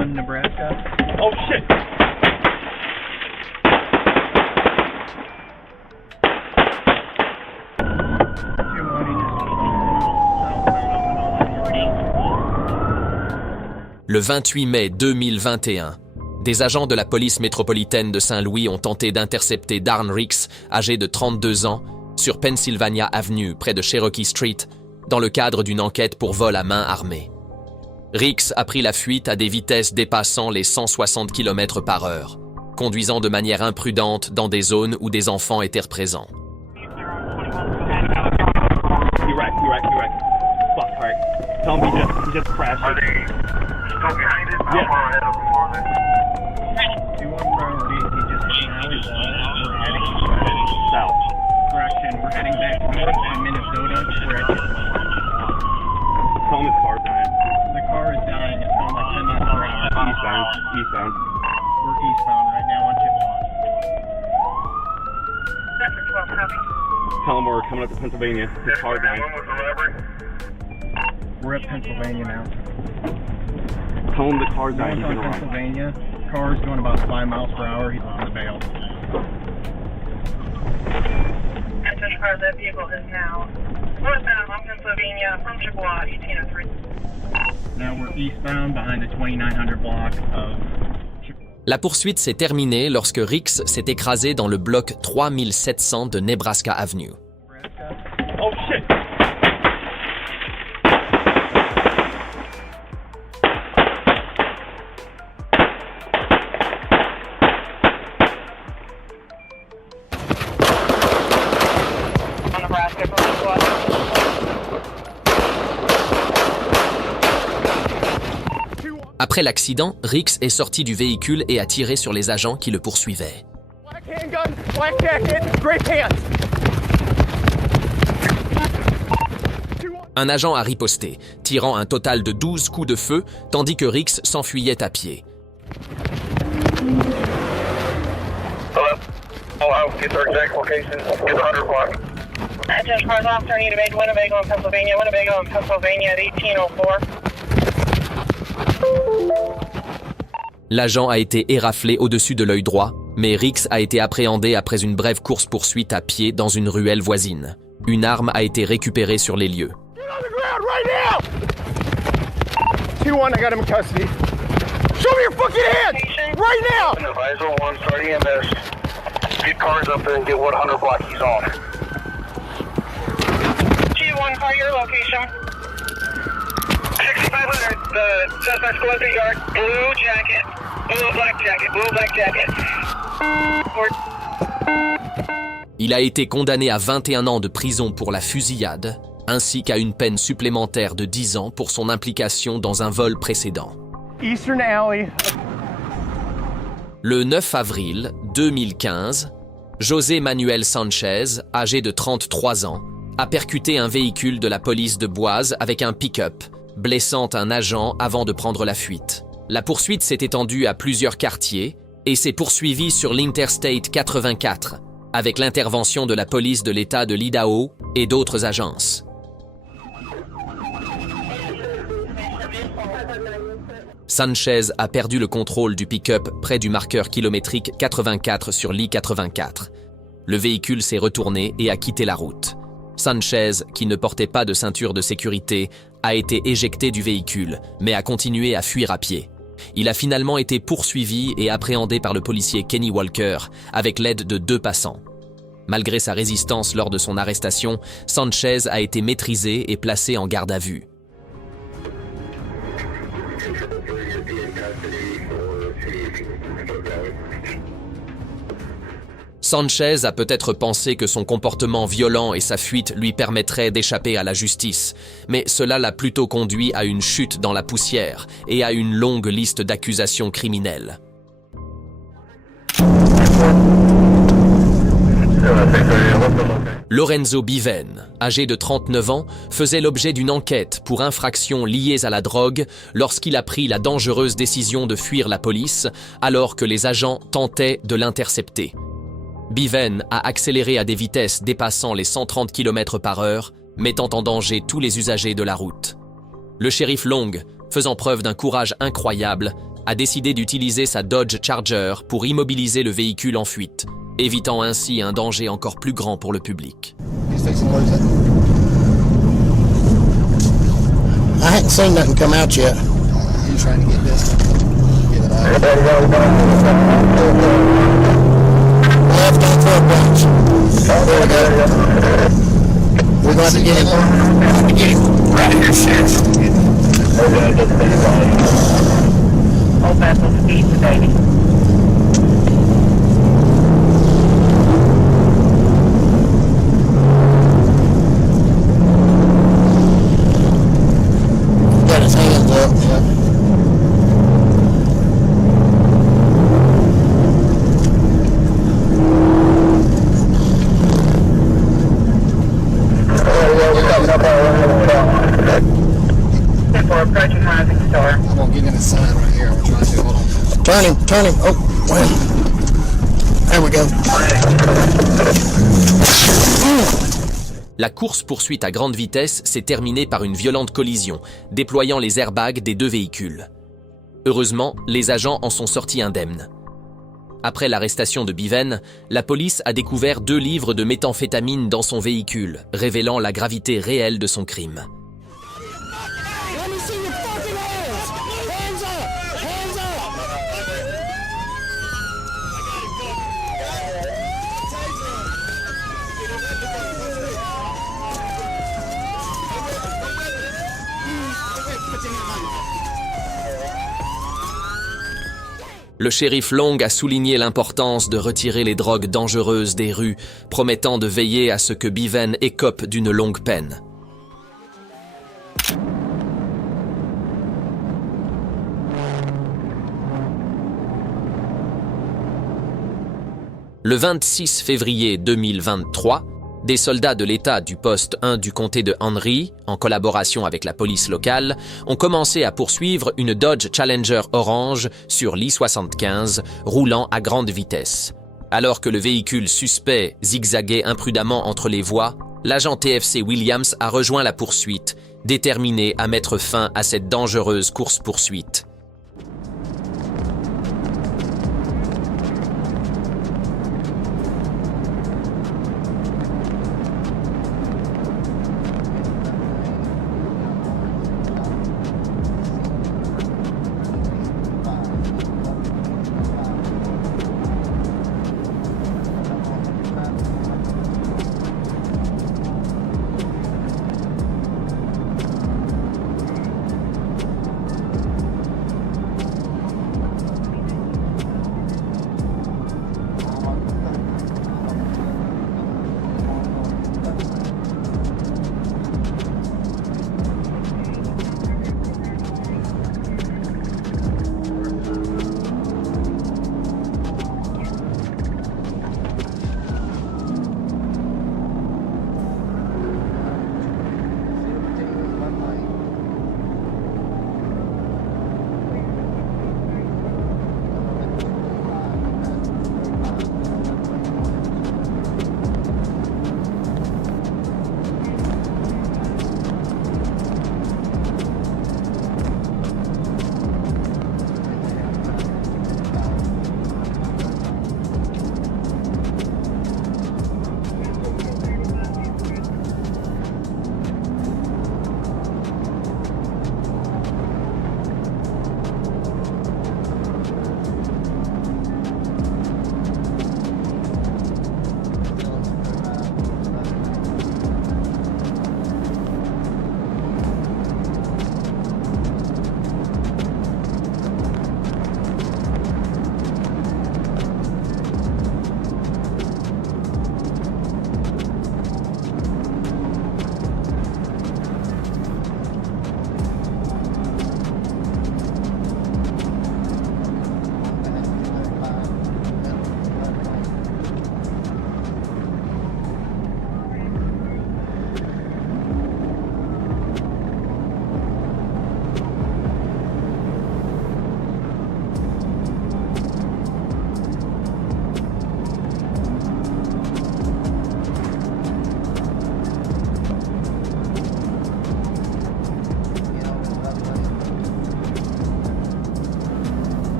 on Nebraska. Oh shit! Le 28 mai 2021, des agents de la police métropolitaine de Saint-Louis ont tenté d'intercepter Darren Ricks, âgé de 32 ans, sur Pennsylvania Avenue, près de Cherokee Street, dans le cadre d'une enquête pour vol à main armée. Ricks a pris la fuite à des vitesses dépassant les 160 km/h, conduisant de manière imprudente dans des zones où des enfants étaient présents. You're right. Fuck, alright. Tell him he just crashed. Are they still behind it? How Yeah. far ahead of them are they? 21 he just hit an alley wall. We're heading South. correction. We're heading back to Minnesota. We're at Tell him his car's dying. the car is dying. It's going like 10 miles per hour. Eastbound. We're eastbound right now on Chippewa. Sector 12, copy. Tell him we're coming up to Pennsylvania. His car's dying. When was the robbery? We're at Pennsylvania now. Tell him the car's We're dying. He's on gonna run. Pennsylvania. Car's going about 5 miles per hour. He's looking to bail. Attention car, that vehicle is now northbound on Pennsylvania from Chippewa, 1803. Now we're eastbound behind the 2900 block of La poursuite s'est terminée lorsque Ricks s'est écrasé dans le bloc 3700 de Nebraska Avenue. Nebraska. Oh shit! On Nebraska from Chippewa. Après l'accident, Ricks est sorti du véhicule et a tiré sur les agents qui le poursuivaient. Black handgun, black jacket, gray pants. Un agent a riposté, tirant un total de 12 coups de feu, tandis que Ricks s'enfuyait à pied. Hello? Oh, get their exact location. Get the 100 block. Attention cars, officer, need to make Winnebago in Pennsylvania. Winnebago in Pennsylvania at 1804. L'agent a été éraflé au-dessus de l'œil droit, mais Ricks a été appréhendé après une brève course-poursuite à pied dans une ruelle voisine. Une arme a été récupérée sur les lieux. Get on the ground right now! 2-1, I got him in custody. Show me your fucking hands! Right now! Advisor 1, start EMS. Get cars up there and get what 100 block he's on. G1, car, your location. 6500, the suspect's going through yard. Blue jacket. Blue black jacket. Blue black jacket. Il a été condamné à 21 ans de prison pour la fusillade, ainsi qu'à une peine supplémentaire de 10 ans pour son implication dans un vol précédent. Eastern Alley. Le 9 avril 2015, José Manuel Sanchez, âgé de 33 ans, a percuté un véhicule de la police de Boise avec un pick-up, blessant un agent avant de prendre la fuite. La poursuite s'est étendue à plusieurs quartiers et s'est poursuivie sur l'Interstate 84, avec l'intervention de la police de l'État de l'Idaho et d'autres agences. Sanchez a perdu le contrôle du pick-up près du marqueur kilométrique 84 sur l'I-84. Le véhicule s'est retourné et a quitté la route. Sanchez, qui ne portait pas de ceinture de sécurité, a été éjecté du véhicule, mais a continué à fuir à pied. Il a finalement été poursuivi et appréhendé par le policier Kenny Walker avec l'aide de 2 passants. Malgré sa résistance lors de son arrestation, Sanchez a été maîtrisé et placé en garde à vue. Sanchez a peut-être pensé que son comportement violent et sa fuite lui permettraient d'échapper à la justice, mais cela l'a plutôt conduit à une chute dans la poussière et à une longue liste d'accusations criminelles. Lorenzo Biven, âgé de 39 ans, faisait l'objet d'une enquête pour infractions liées à la drogue lorsqu'il a pris la dangereuse décision de fuir la police alors que les agents tentaient de l'intercepter. Biven a accéléré à des vitesses dépassant les 130 km/h, mettant en danger tous les usagers de la route. Le shérif Long, faisant preuve d'un courage incroyable, a décidé d'utiliser sa Dodge Charger pour immobiliser le véhicule en fuite, évitant ainsi un danger encore plus grand pour le public. He's fixing to lose it. I hadn't seen nothing come out yet. He's trying to get this. Give it out. Left on foot branch. There we go. We're going to get him. We're going to get him. Right here, shit. All vessels speed to baby. Got his hands up. Yeah. For approaching rising star. I'm gonna get in the side right here. I'm trying to hold on. Turn him. Oh, well. There we go. La course-poursuite à grande vitesse s'est terminée par une violente collision, déployant les airbags des deux véhicules. Heureusement, les agents en sont sortis indemnes. Après l'arrestation de Bevan, la police a découvert 2 livres de méthamphétamine dans son véhicule, révélant la gravité réelle de son crime. Le shérif Long a souligné l'importance de retirer les drogues dangereuses des rues, promettant de veiller à ce que Bevan écope d'une longue peine. Le 26 février 2023, des soldats de l'État du poste 1 du comté de Henry, en collaboration avec la police locale, ont commencé à poursuivre une Dodge Challenger orange sur l'I-75, roulant à grande vitesse. Alors que le véhicule suspect zigzaguait imprudemment entre les voies, l'agent TFC Williams a rejoint la poursuite, déterminé à mettre fin à cette dangereuse course-poursuite.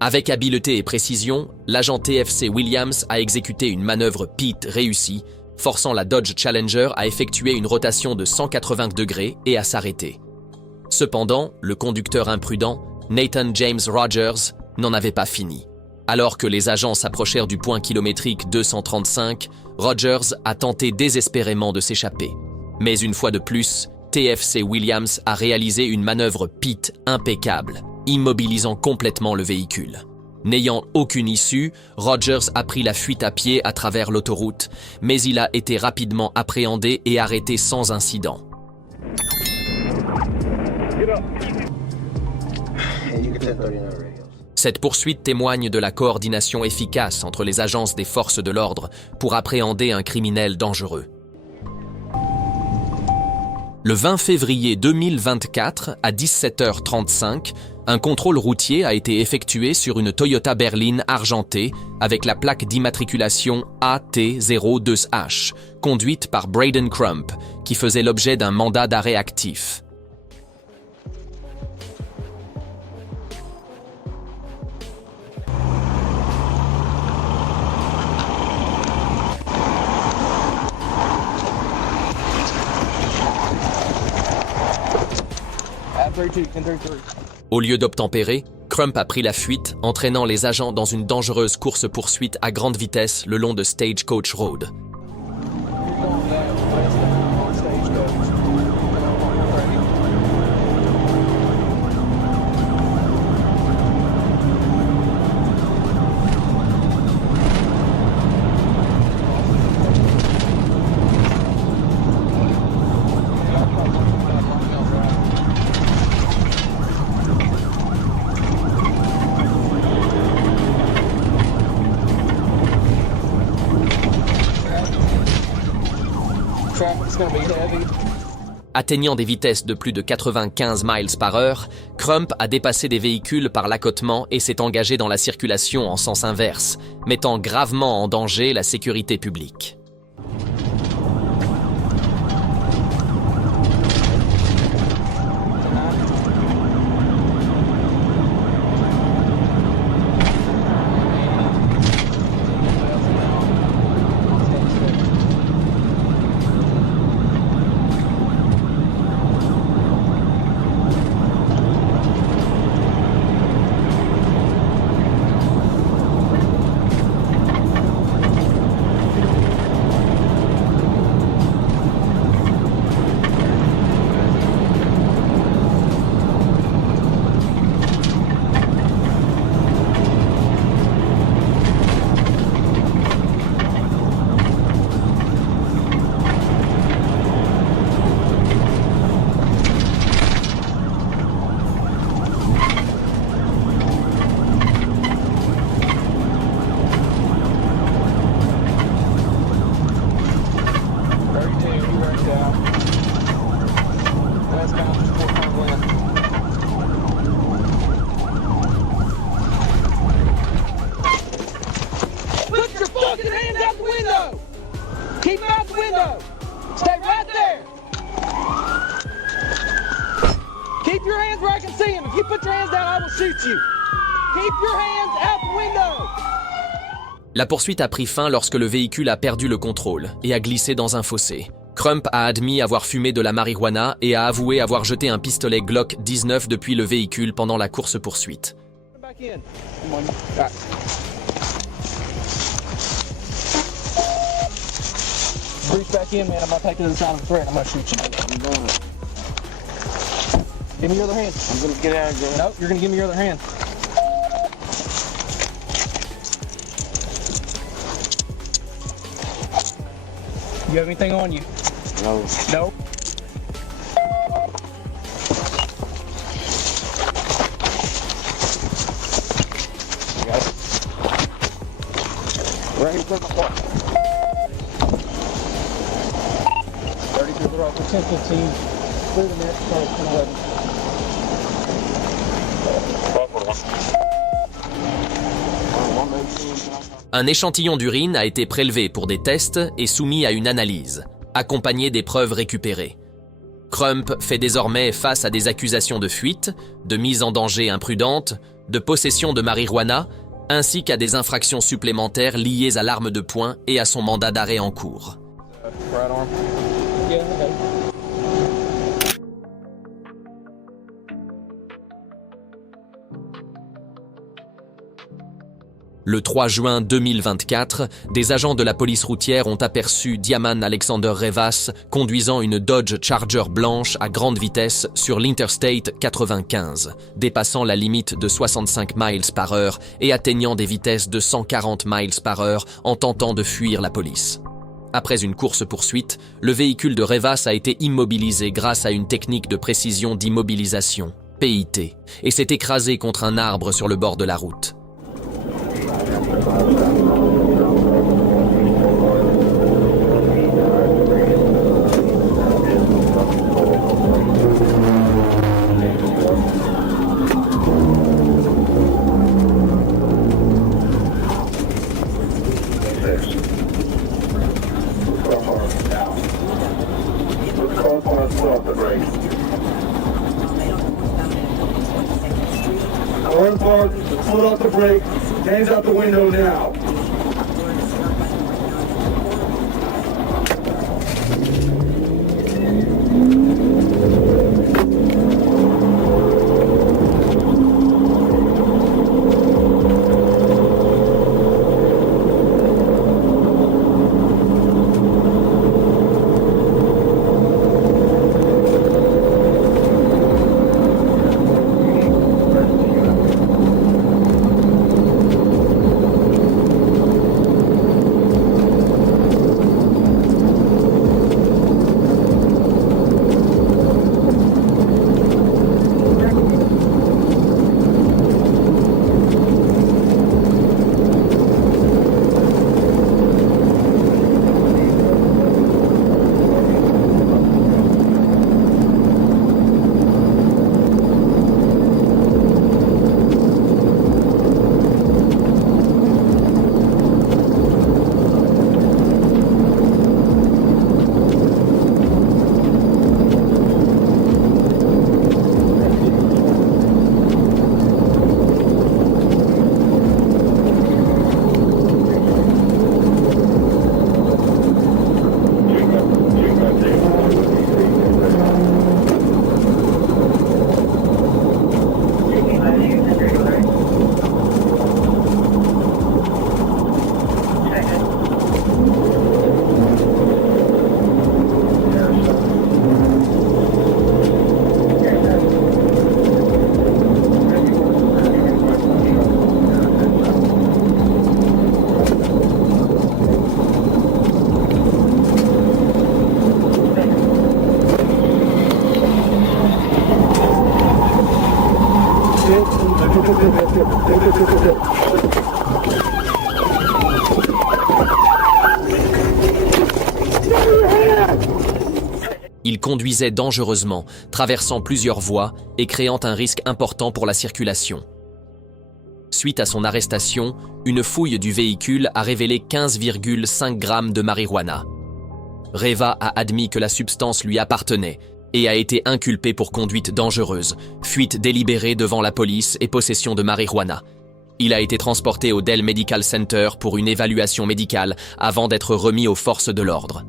Avec habileté et précision, l'agent TFC Williams a exécuté une manœuvre Pete réussie, forçant la Dodge Challenger à effectuer une rotation de 180 degrés et à s'arrêter. Cependant, le conducteur imprudent, Nathan James Rogers, n'en avait pas fini. Alors que les agents s'approchèrent du point kilométrique 235, Rogers a tenté désespérément de s'échapper. Mais une fois de plus, TFC Williams a réalisé une manœuvre Pete impeccable, immobilisant complètement le véhicule. N'ayant aucune issue, Rogers a pris la fuite à pied à travers l'autoroute, mais il a été rapidement appréhendé et arrêté sans incident. Cette poursuite témoigne de la coordination efficace entre les agences des forces de l'ordre pour appréhender un criminel dangereux. Le 20 février 2024, à 17h35, un contrôle routier a été effectué sur une Toyota berline argentée avec la plaque d'immatriculation AT02H, conduite par Braden Crump, qui faisait l'objet d'un mandat d'arrêt actif. Au lieu d'obtempérer, Crump a pris la fuite, entraînant les agents dans une dangereuse course-poursuite à grande vitesse le long de Stagecoach Road. Atteignant des vitesses de plus de 95 miles par heure, Crump a dépassé des véhicules par l'accotement et s'est engagé dans la circulation en sens inverse, mettant gravement en danger la sécurité publique. Keep out the window! Stay right there! Keep your hands where I can see them. If you put your hands down, I will shoot you. Keep your hands out the window! La poursuite a pris fin lorsque le véhicule a perdu le contrôle et a glissé dans un fossé. Crump a admis avoir fumé de la marijuana et a avoué avoir jeté un pistolet Glock 19 depuis le véhicule pendant la course-poursuite. Reach back in, man. I'm gonna take it to the side of the threat. I'm gonna shoot you. I'm going. Give me your other hand. I'm gonna get out of there. Nope, you're gonna give me your other hand. You have anything on you? No. No. Got it. Right here, put my car. 32 we're off for 10-15. Clear the net, start at 10-11. 118. Un échantillon d'urine a été prélevé pour des tests et soumis à une analyse, accompagné des preuves récupérées. Crump fait désormais face à des accusations de fuite, de mise en danger imprudente, de possession de marijuana, ainsi qu'à des infractions supplémentaires liées à l'arme de poing et à son mandat d'arrêt en cours. Le 3 juin 2024, des agents de la police routière ont aperçu Diaman Alexander Revas conduisant une Dodge Charger blanche à grande vitesse sur l'Interstate 95, dépassant la limite de 65 miles par heure et atteignant des vitesses de 140 miles par heure en tentant de fuir la police. Après une course-poursuite, le véhicule de Revas a été immobilisé grâce à une technique de précision d'immobilisation, PIT, et s'est écrasé contre un arbre sur le bord de la route. Car parked, pull off the brake, hands out the window now. Il conduisait dangereusement, traversant plusieurs voies et créant un risque important pour la circulation. Suite à son arrestation, une fouille du véhicule a révélé 15,5 grammes de marijuana. Reva a admis que la substance lui appartenait et a été inculpé pour conduite dangereuse, fuite délibérée devant la police et possession de marijuana. Il a été transporté au Dell Medical Center pour une évaluation médicale avant d'être remis aux forces de l'ordre.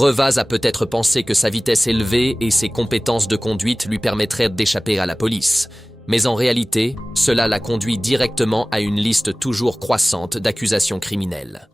Revas a peut-être pensé que sa vitesse élevée et ses compétences de conduite lui permettraient d'échapper à la police. Mais en réalité, cela l'a conduit directement à une liste toujours croissante d'accusations criminelles.